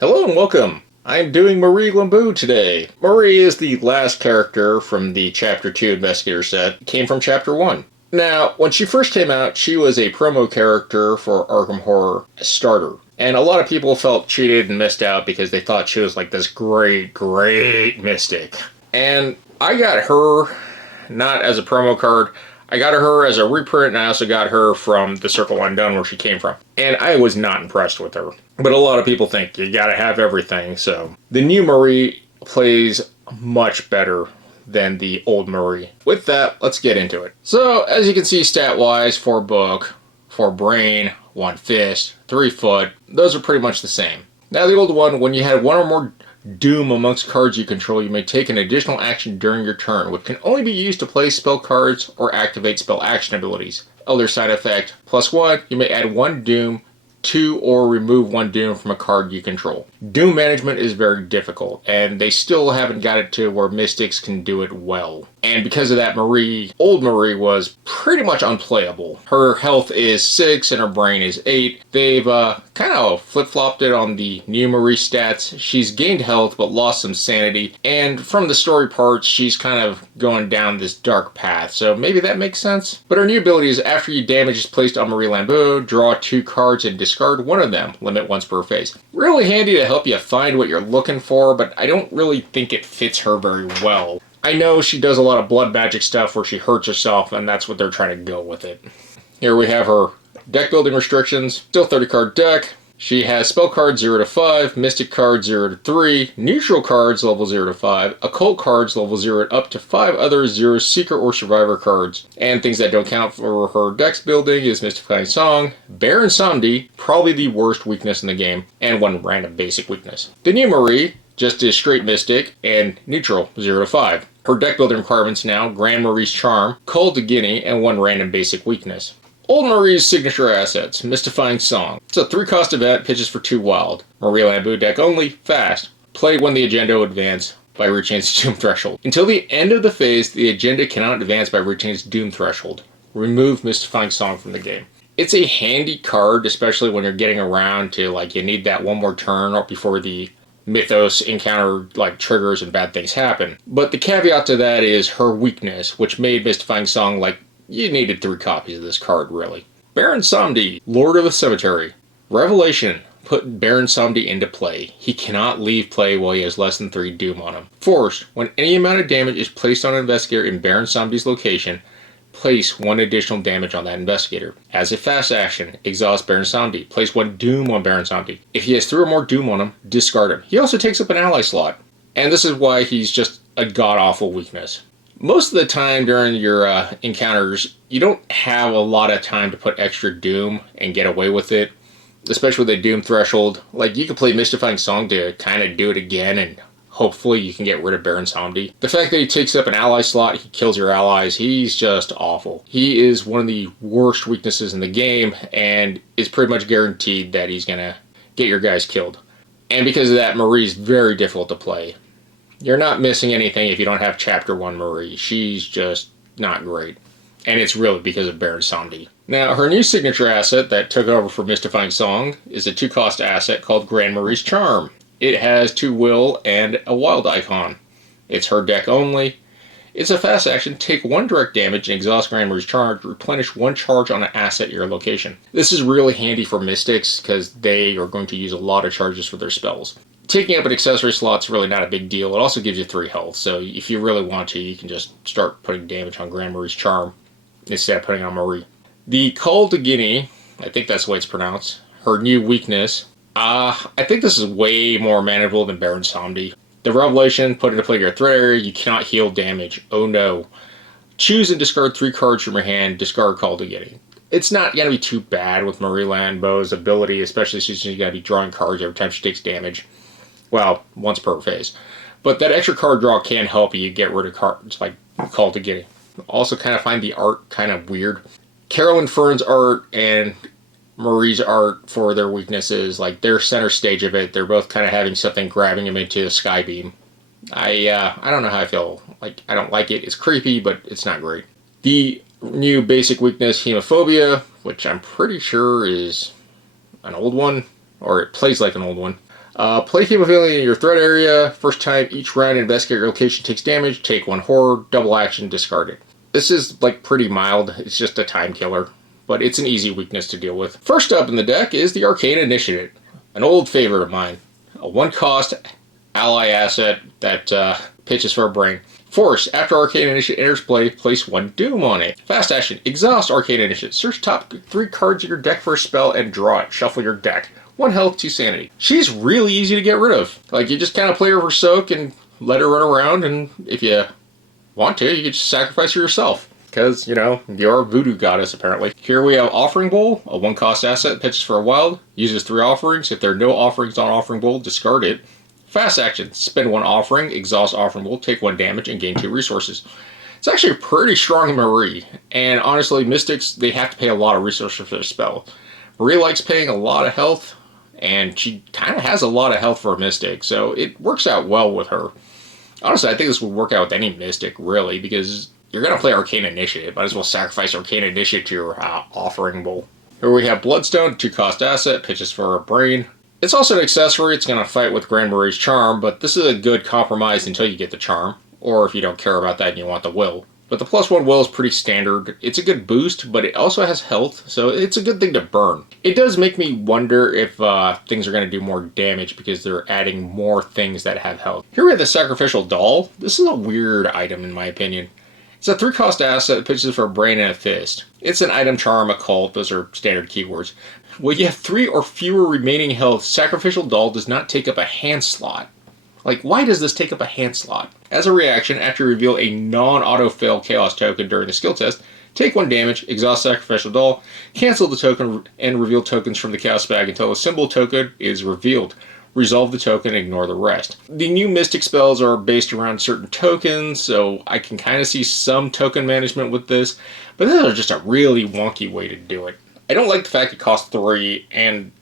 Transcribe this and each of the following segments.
Hello and welcome! I'm doing Marie Lambeau today. Marie is the last character from the Chapter 2 Investigator set. It came from Chapter 1. Now, when she first came out, she was a promo character for Arkham Horror Starter. And a lot of people felt cheated and missed out because they thought she was like this great mystic. And I got her not as a promo card. I got her as a reprint, and I also got her from the Circle Undone where she came from. And I was not impressed with her. But a lot of people think you gotta have everything, so. The new Marie plays much better than the old Marie. With that, let's get into it. So, as you can see stat-wise, 4 book, 4 brain, 1 fist, 3 foot, those are pretty much the same. Now the old one, when you had 1 or more Doom amongst cards you control, you may take an additional action during your turn, which can only be used to play spell cards or activate spell action abilities. Other side effect, +1, you may add 1 Doom to or remove 1 Doom from a card you control. Doom management is very difficult, and they still haven't got it to where Mystics can do it well. And because of that, old Marie was pretty much unplayable. Her health is 6 and her brain is 8. They've kind of flip-flopped it on the new Marie stats. She's gained health but lost some sanity, and from the story parts, she's kind of going down this dark path, so maybe that makes sense. But her new ability is after you damage is placed on Marie Lambeau, draw 2 cards and discard 1 of them, limit once per phase. Really handy to help you find what you're looking for, but I don't really think it fits her very well. I know she does a lot of blood magic stuff where she hurts herself, and that's what they're trying to go with it. Here we have her deck building restrictions. Still 30 card deck. She has spell cards 0 to 5, mystic cards 0 to 3, neutral cards level 0 to 5, occult cards level 0 up to 5 other 0 seeker or survivor cards. And things that don't count for her deck's building is Mystifying Song, Baron Samedi, probably the worst weakness in the game, and 1 random basic weakness. The new Marie just is straight mystic and neutral 0 to 5. Her deck building requirements now, Grand Marie's Charm, Call to Guinea, and 1 random basic weakness. Old Marie's signature assets, Mystifying Song. It's a 3-cost event, pitches for 2 wild. Marie Lambeau deck only, fast. Play when the agenda advance by reaching its Doom Threshold. Until the end of the phase, the agenda cannot advance by reaching its Doom Threshold. Remove Mystifying Song from the game. It's a handy card, especially when you're getting around to, like, you need that 1 more turn or before the Mythos encounter like triggers and bad things happen. But the caveat to that is her weakness, which made Mystifying Song like you needed 3 copies of this card really. Baron Samedi, Lord of the Cemetery. Revelation, put Baron Samedi into play. He cannot leave play while he has less than 3 Doom on him. Forced, when any amount of damage is placed on an Investigator in Baron Samedi's location, place 1 additional damage on that Investigator. As a fast action, exhaust Baron Samedi. Place 1 Doom on Baron Samedi. If he has 3 or more Doom on him, discard him. He also takes up an ally slot. And this is why he's just a god-awful weakness. Most of the time during your encounters, you don't have a lot of time to put extra Doom and get away with it. Especially with the Doom Threshold. Like, you can play Mystifying Song to kind of do it again and hopefully you can get rid of Baron Samedi. The fact that he takes up an ally slot, he kills your allies, he's just awful. He is one of the worst weaknesses in the game, and is pretty much guaranteed that he's gonna get your guys killed. And because of that, Marie's very difficult to play. You're not missing anything if you don't have Chapter 1 Marie. She's just not great. And it's really because of Baron Samedi. Now, her new signature asset that took over for Mystifying Song is a 2-cost asset called Grand Marie's Charm. It has 2 will and a wild icon. It's her deck only. It's a fast action. Take 1 direct damage and exhaust Grand Marie's Charge. Replenish 1 charge on an asset at your location. This is really handy for Mystics because they are going to use a lot of charges for their spells. Taking up an accessory slot's really not a big deal. It also gives you 3 health, so if you really want to, you can just start putting damage on Grand Marie's Charm instead of putting on Marie. The Call to Guinea, I think that's the way it's pronounced, her new weakness. I think this is way more manageable than Baron Samedi. The Revelation, put into play your threat area, you cannot heal damage. Oh no. Choose and discard 3 cards from your hand, discard Call to Guinea. It's not going to be too bad with Marie Lambeau's ability, especially since she's going to be drawing cards every time she takes damage. Well, once per phase. But that extra card draw can help you get rid of cards like Call to Guinea. Also kind of find the art kind of weird. Carolyn Fern's art and Marie's art for their weaknesses, like their center stage of it, they're both kind of having something grabbing them into the skybeam. I don't know how I feel. Like, I don't like it. It's creepy, but it's not great. The new basic weakness, Hemophobia, which I'm pretty sure is an old one, or it plays like an old one. Play capability in your threat area. First time each round Investigator location takes damage, take 1 horror, double action, discard it. This is like pretty mild, it's just a time killer, but it's an easy weakness to deal with. First up in the deck is the Arcane Initiate, an old favorite of mine. A 1 cost ally asset that pitches for a brain. Force, after Arcane Initiate enters play, place 1 Doom on it. Fast action, exhaust Arcane Initiate. Search top 3 cards in your deck for a spell and draw it. Shuffle your deck. 1 health, 2 sanity. She's really easy to get rid of. Like, you just kind of play her for soak and let her run around, and if you want to, you can just sacrifice her yourself. Because, you know, you're a voodoo goddess, apparently. Here we have Offering Bowl, a 1 cost asset, pitches for a wild, uses 3 offerings. If there are no offerings on Offering Bowl, discard it. Fast action, spend 1 offering, exhaust Offering Bowl, take 1 damage, and gain 2 resources. It's actually pretty strong in Marie, and honestly, Mystics, they have to pay a lot of resources for their spell. Marie likes paying a lot of health, and she kind of has a lot of health for a Mystic, so it works out well with her. Honestly, I think this would work out with any Mystic, really, because you're going to play Arcane Initiate. Might as well sacrifice Arcane Initiate to your Offering Bowl. Here we have Bloodstone, 2 cost asset, pitches for a brain. It's also an accessory. It's going to fight with Grand Marie's Charm, but this is a good compromise until you get the Charm, or if you don't care about that and you want the Will. But the +1 Will is pretty standard. It's a good boost, but it also has health, so it's a good thing to burn. It does make me wonder if things are going to do more damage because they're adding more things that have health. Here we have the Sacrificial Doll. This is a weird item in my opinion. It's a 3 cost asset that pitches for a brain and a fist. It's an item, charm, occult, those are standard keywords. When you have 3 or fewer remaining health, Sacrificial Doll does not take up a hand slot. Like, why does this take up a hand slot? As a reaction, after you reveal a non-auto-fail Chaos token during the skill test, take 1 damage, exhaust Sacrificial Doll, cancel the token, and reveal tokens from the Chaos bag until a symbol token is revealed. Resolve the token, ignore the rest. The new Mystic spells are based around certain tokens, so I can kind of see some token management with this, but this is just a really wonky way to do it. I don't like the fact it costs 3, and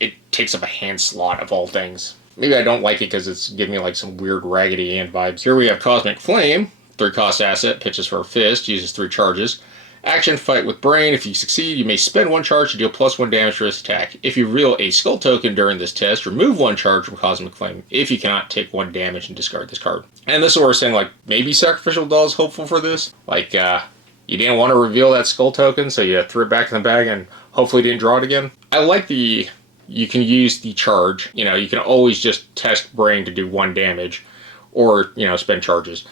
it takes up a hand slot of all things. Maybe I don't like it because it's giving me like some weird Raggedy Ann vibes. Here we have Cosmic Flame, 3 cost asset, pitches for a fist, uses 3 charges. Action, fight with brain. If you succeed, you may spend 1 charge to deal +1 damage to this attack. If you reveal a skull token during this test, remove 1 charge from Cosmic Flame. If you cannot, take 1 damage and discard this card. And this is where we're saying, like, maybe Sacrificial Doll is hopeful for this. Like, you didn't want to reveal that skull token, so you threw it back in the bag and hopefully didn't draw it again. I like you can use the charge. You know, you can always just test brain to do 1 damage or, you know, spend charges.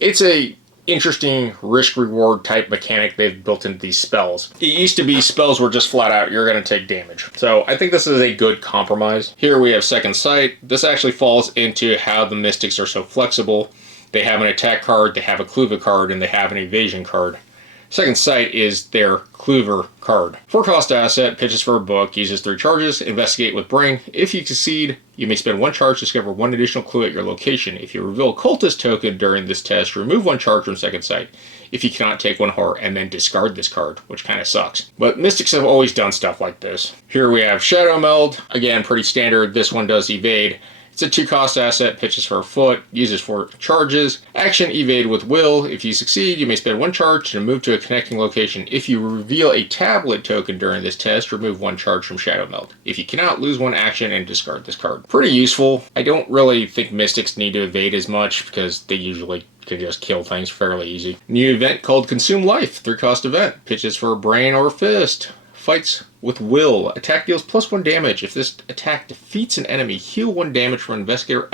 It's a interesting risk-reward type mechanic they've built into these spells. It used to be spells were just flat out, you're going to take damage. So I think this is a good compromise. Here we have Second Sight. This actually falls into how the Mystics are so flexible. They have an attack card, they have a Kluva card, and they have an evasion card. Second Sight is their Kluver card. 4 cost asset, pitches for a book, uses 3 charges, investigate with brain. If you succeed, you may spend 1 charge to discover 1 additional clue at your location. If you reveal a cultist token during this test, remove 1 charge from Second Sight. If you cannot, take 1 horror and then discard this card, which kind of sucks. But Mystics have always done stuff like this. Here we have Shadow Meld, again pretty standard. This one does evade. It's a 2 cost asset, pitches for a foot, uses 4 charges. Action, evade with will. If you succeed, you may spend 1 charge to move to a connecting location. If you reveal a tablet token during this test, remove 1 charge from Shadow Meld. If you cannot, lose 1 action and discard this card. Pretty useful. I don't really think Mystics need to evade as much because they usually can just kill things fairly easy. New event called Consume Life, 3 cost event. Pitches for a brain or a fist. Fights with will. Attack deals +1 damage. If this attack defeats an enemy, heal 1 damage from Investigator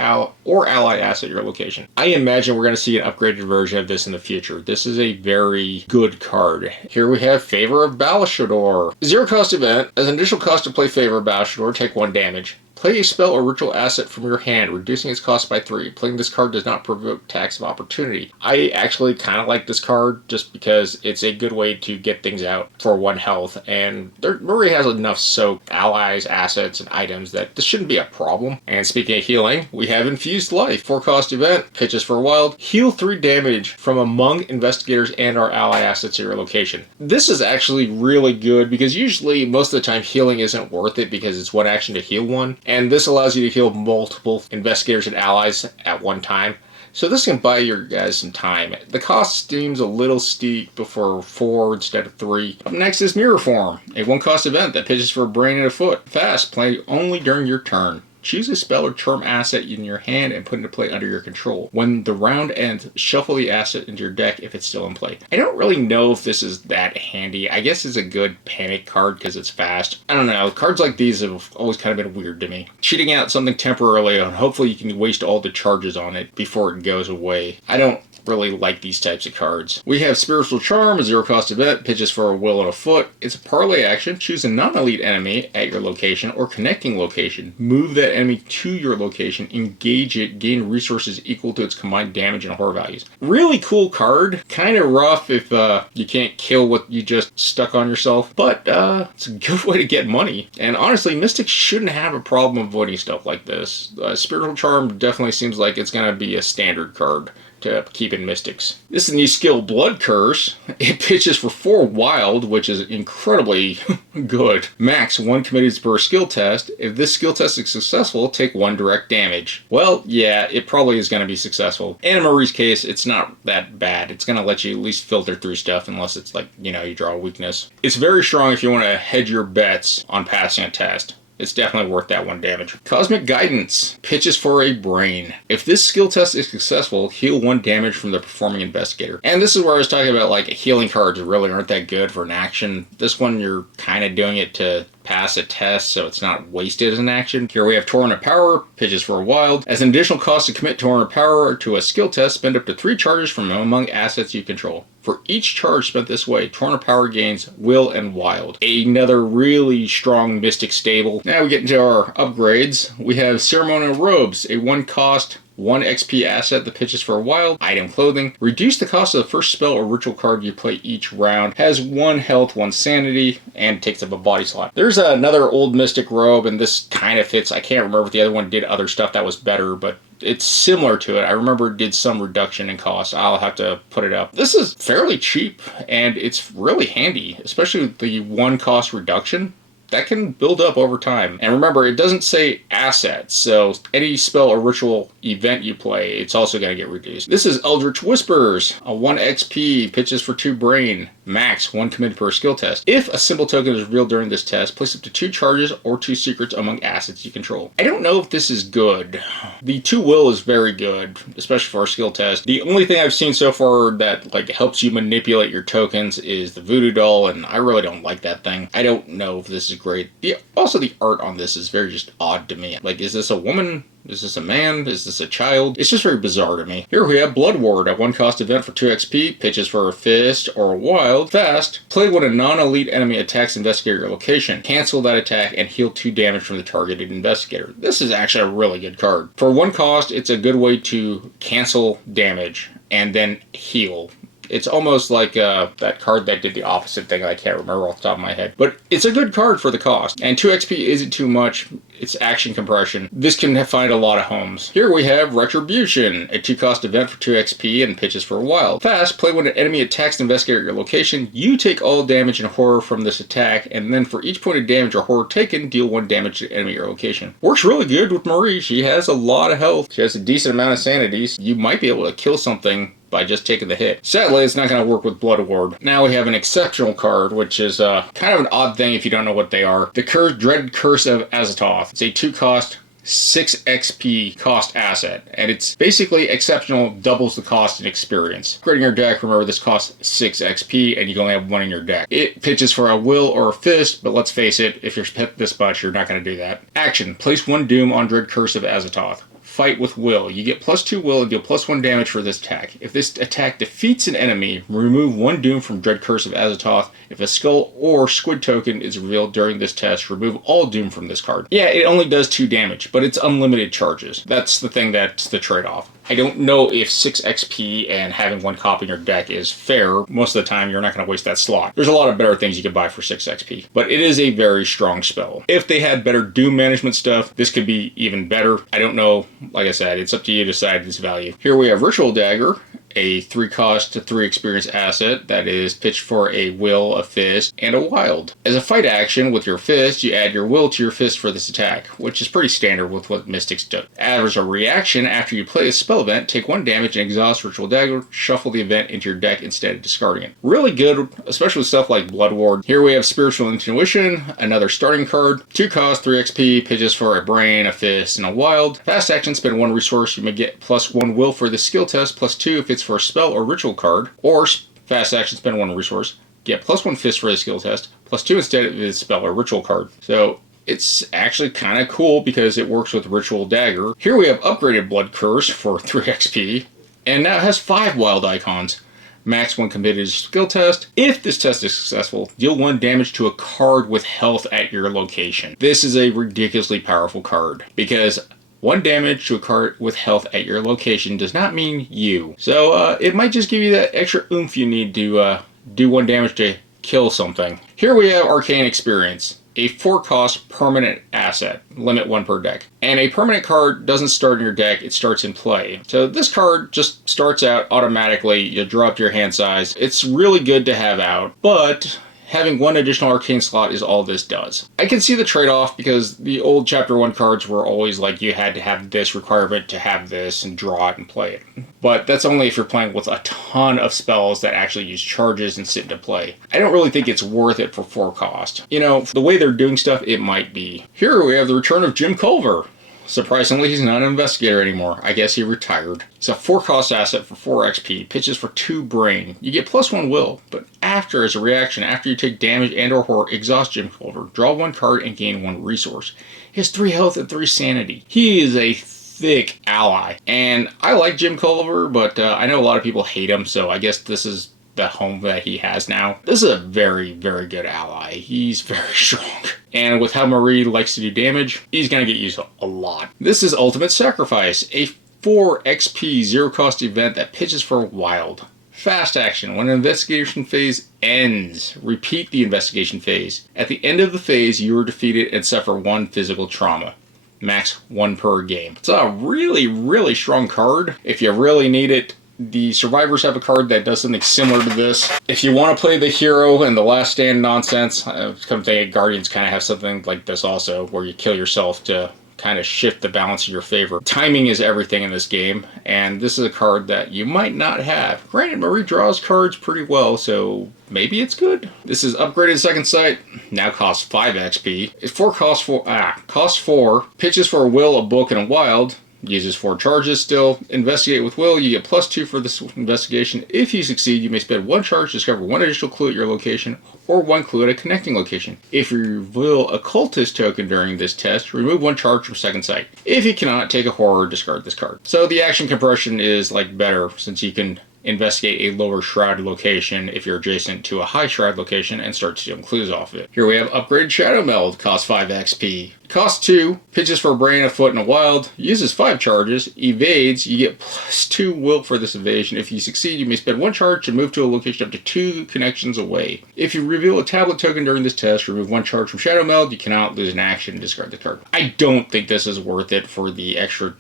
or ally asset at your location. I imagine we're going to see an upgraded version of this in the future. This is a very good card. Here we have Favor of Balashador. 0 cost event. As an additional cost to play Favor of Balashador, take 1 damage. Play a spell or ritual asset from your hand, reducing its cost by 3. Playing this card does not provoke tax of opportunity. I actually kind of like this card just because it's a good way to get things out for 1 health, and Marie has enough soak, allies, assets, and items that this shouldn't be a problem. And speaking of healing, we have Infused Life. 4 cost event, pitches for a wild. Heal 3 damage from among investigators and our ally assets at your location. This is actually really good because usually most of the time healing isn't worth it because it's 1 action to heal 1. And this allows you to heal multiple investigators and allies at 1 time. So this can buy your guys some time. The cost seems a little steep before 4 instead of 3. Up next is Mirror Form, a 1 cost event that pitches for a brain and a foot. Fast, play only during your turn. Choose a spell or charm asset in your hand and put into play under your control. When the round ends, shuffle the asset into your deck if it's still in play. I don't really know if this is that handy. I guess it's a good panic card because it's fast. I don't know. Cards like these have always kind of been weird to me. Cheating out something temporarily, and hopefully you can waste all the charges on it before it goes away. I don't really like these types of cards. We have Spiritual Charm, a 0-cost event, pitches for a will and a foot. It's a parlay action. Choose a non-elite enemy at your location or connecting location. Move that enemy to your location, engage it, gain resources equal to its combined damage and horror values. Really cool card. Kind of rough if you can't kill what you just stuck on yourself, but it's a good way to get money. And honestly, Mystics shouldn't have a problem avoiding stuff like this. Spiritual Charm definitely seems like it's going to be a standard card to keep in Mystics. This is a new skill, Blood Curse. It pitches for 4 wild, which is incredibly good. Max 1 committed per skill test. If this skill test is successful, take 1 direct damage. Well, yeah, it probably is going to be successful. And in Marie's case, it's not that bad. It's going to let you at least filter through stuff unless it's like, you draw a weakness. It's very strong if you want to hedge your bets on passing a test. It's definitely worth that 1 damage. Cosmic Guidance pitches for a brain. If this skill test is successful, heal 1 damage from the performing investigator. And this is where I was talking about, like, healing cards really aren't that good for an action. This one, you're kind of doing it to pass a test, so it's not wasted as an action. Here we have Torrent of Power, pitches for a wild. As an additional cost to commit Torrent of Power to a skill test, spend up to 3 charges from among assets you control. For each charge spent this way, Torrent of Power gains Will and Wild. Another really strong Mystic stable. Now we get into our upgrades. We have Ceremonial Robes, a 1-cost, 1 XP asset that pitches for a wild. Item clothing. Reduce the cost of the first spell or ritual card you play each round. Has 1 health, 1 sanity, and takes up a body slot. There's another old Mystic robe, and this kind of fits. I can't remember if the other one did other stuff that was better, but it's similar to it. I remember it did some reduction in cost. I'll have to put it up. This is fairly cheap, and it's really handy, especially with the 1 cost reduction. That can build up over time. And remember, it doesn't say assets, so any spell or ritual event you play, it's also going to get reduced. This is Eldritch Whispers, a 1 XP, pitches for 2 brain, max 1 committed per skill test. If a symbol token is revealed during this test, place up to 2 charges or 2 secrets among assets you control. I don't know if this is good. The 2 will is very good, especially for a skill test. The only thing I've seen so far that helps you manipulate your tokens is the Voodoo Doll, and I really don't like that thing. I don't know if this is great. Also, the art on this is very just odd to me. Like, is this a woman? Is this a man? Is this a child? It's just very bizarre to me. Here we have Blood Ward, a 1-cost event for 2 XP, pitches for a fist or a wild. Fast, play when a non-elite enemy attacks investigator your location. Cancel that attack and heal 2 damage from the targeted investigator. This is actually a really good card. For 1 cost, it's a good way to cancel damage and then heal. It's almost like that card that did the opposite thing. I can't remember off the top of my head. But it's a good card for the cost. And 2 XP isn't too much. It's action compression. This can find a lot of homes. Here we have Retribution, a 2-cost event for 2 XP and pitches for a wild. Fast, play when an enemy attacks an investigator at your location. You take all damage and horror from this attack, and then for each point of damage or horror taken, deal 1 damage to the enemy at your location. Works really good with Marie. She has a lot of health. She has a decent amount of sanity. You might be able to kill something by just taking the hit. Sadly, it's not going to work with Blood Ward. Now we have an exceptional card, which is kind of an odd thing if you don't know what they are. The Dread Curse of Azathoth. It's a 2-cost, 6 XP cost asset, and it's basically exceptional, doubles the cost in experience. Creating your deck, remember this costs 6 XP, and you can only have 1 in your deck. It pitches for a will or a fist, but let's face it, if you're hit this much, you're not going to do that. Action, place 1 doom on Dread Curse of Azathoth. Fight with will. You get +2 will and deal +1 damage for this attack. If this attack defeats an enemy, remove 1 doom from Dread Curse of Azathoth. If a skull or squid token is revealed during this test, remove all doom from this card. Yeah, it only does 2 damage, but it's unlimited charges. That's the thing that's the trade-off. I don't know if 6 XP and having 1 copy in your deck is fair. Most of the time, you're not going to waste that slot. There's a lot of better things you could buy for 6 XP, but it is a very strong spell. If they had better doom management stuff, this could be even better. I don't know. Like I said, it's up to you to decide its value. Here we have Ritual Dagger, a 3-cost to 3 experience asset that is pitched for a will, a fist, and a wild. As a fight action with your fist, you add your will to your fist for this attack, which is pretty standard with what Mystics do. As a reaction, after you play a spell event, take 1 damage and exhaust Ritual Dagger, shuffle the event into your deck instead of discarding it. Really good, especially with stuff like Blood Ward. Here we have Spiritual Intuition, another starting card, 2 cost, 3 XP, pitches for a brain, a fist, and a wild. Fast action, spend 1 resource, you may get +1 will for the skill test, +2 if it's for a spell or ritual card, or fast action, spend 1 resource, get +1 fist for the skill test, +2 instead if it's a spell or ritual card. So it's actually kind of cool because it works with Ritual Dagger. Here we have upgraded Blood Curse for 3 XP, and now it has 5 wild icons. Max 1 completed skill test. If this test is successful, deal 1 damage to a card with health at your location. This is a ridiculously powerful card because 1 damage to a card with health at your location does not mean you. So it might just give you that extra oomph you need to do 1 damage to kill something. Here we have Arcane Experience, a 4-cost permanent asset, limit 1 per deck. And a permanent card doesn't start in your deck, it starts in play. So this card just starts out automatically, you draw up to your hand size. It's really good to have out, but having 1 additional arcane slot is all this does. I can see the trade-off because the old Chapter 1 cards were always like you had to have this requirement to have this and draw it and play it. But that's only if you're playing with a ton of spells that actually use charges and sit into play. I don't really think it's worth it for 4 cost. You know, the way they're doing stuff, it might be. Here we have the return of Jim Culver. Surprisingly, he's not an investigator anymore. I guess he retired. It's a 4-cost asset for 4 XP, pitches for 2 brain. You get +1 will, but as a reaction, after you take damage and or horror, exhaust Jim Culver, draw 1 card and gain 1 resource. He has 3 health and 3 sanity. He is a thick ally. And I like Jim Culver, but I know a lot of people hate him, so I guess this is the home that he has now. This is a very, very good ally. He's very strong. And with how Marie likes to do damage, he's going to get used a lot. This is Ultimate Sacrifice, a 4 XP 0-cost event that pitches for wild. Fast action. When an investigation phase ends, repeat the investigation phase. At the end of the phase, you are defeated and suffer 1 physical trauma. Max 1 per game. It's a really, really strong card. If you really need it, the Survivors have a card that does something similar to this. If you want to play the hero and the last stand nonsense, come think Guardians kind of have something like this also, where you kill yourself to kind of shift the balance in your favor. Timing is everything in this game, and this is a card that you might not have. Granted, Marie draws cards pretty well, so maybe it's good. This is Upgraded Second Sight, now costs 5 XP. It's costs 4, pitches for a will, a book, and a wild. Uses 4 charges still. Investigate with will, you get +2 for this investigation. If you succeed, you may spend 1 charge to discover 1 additional clue at your location, or 1 clue at a connecting location. If you reveal a cultist token during this test, remove 1 charge from Second Sight. If you cannot, take a horror, discard this card. So the action compression is like better, since you can investigate a lower shroud location if you're adjacent to a high shroud location and start stealing clues off of it. Here we have Upgraded Shadow Meld, costs 5 XP. Costs 2, pitches for a brain, a foot, and a wild, uses 5 charges, evades, you get +2 will for this evasion. If you succeed, you may spend 1 charge to move to a location up to 2 connections away. If you reveal a tablet token during this test, remove 1 charge from Shadow Meld, you cannot lose an action and discard the card. I don't think this is worth it for the extra,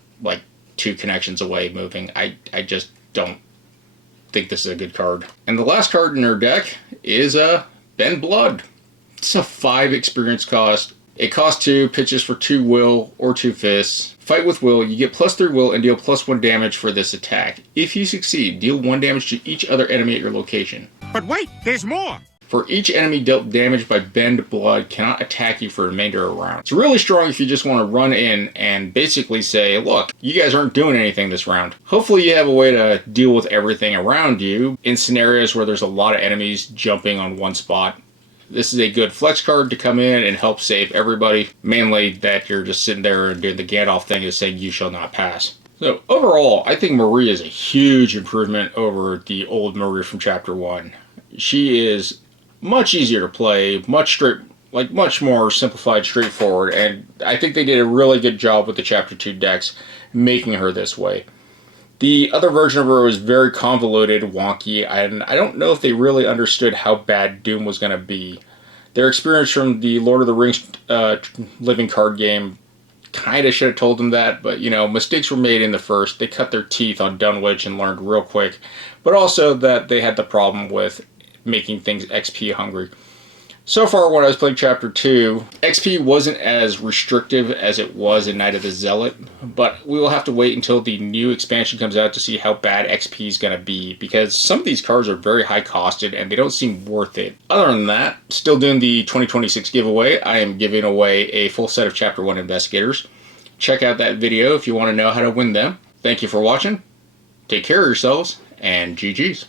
2 connections away moving. I just don't think this is a good card. And the last card in our deck is Bend Blood. It's a 5 experience cost. It costs 2, pitches for 2 will or 2 fists. Fight with will, you get +3 will and deal +1 damage for this attack. If you succeed, deal 1 damage to each other enemy at your location. But wait, there's more! For each enemy dealt damage by Bend Blood cannot attack you for the remainder of the round. It's really strong if you just want to run in and basically say, look, you guys aren't doing anything this round. Hopefully you have a way to deal with everything around you in scenarios where there's a lot of enemies jumping on one spot. This is a good flex card to come in and help save everybody. Mainly that you're just sitting there and doing the Gandalf thing of saying you shall not pass. So overall, I think Marie is a huge improvement over the old Marie from Chapter 1. She is much easier to play, much more simplified, straightforward, and I think they did a really good job with the Chapter 2 decks making her this way. The other version of her was very convoluted, wonky, and I don't know if they really understood how bad Doom was going to be. Their experience from the Lord of the Rings living card game kind of should have told them that, but, you know, mistakes were made in the first. They cut their teeth on Dunwich and learned real quick. But also that they had the problem with making things XP hungry. So far, when I was playing Chapter 2, XP wasn't as restrictive as it was in Night of the Zealot, but we will have to wait until the new expansion comes out to see how bad XP is going to be, because some of these cards are very high costed and they don't seem worth it. Other than that, still doing the 2026 giveaway. I am giving away a full set of Chapter 1 Investigators. Check out that video if you want to know how to win them. Thank you for watching. Take care of yourselves, and GG's.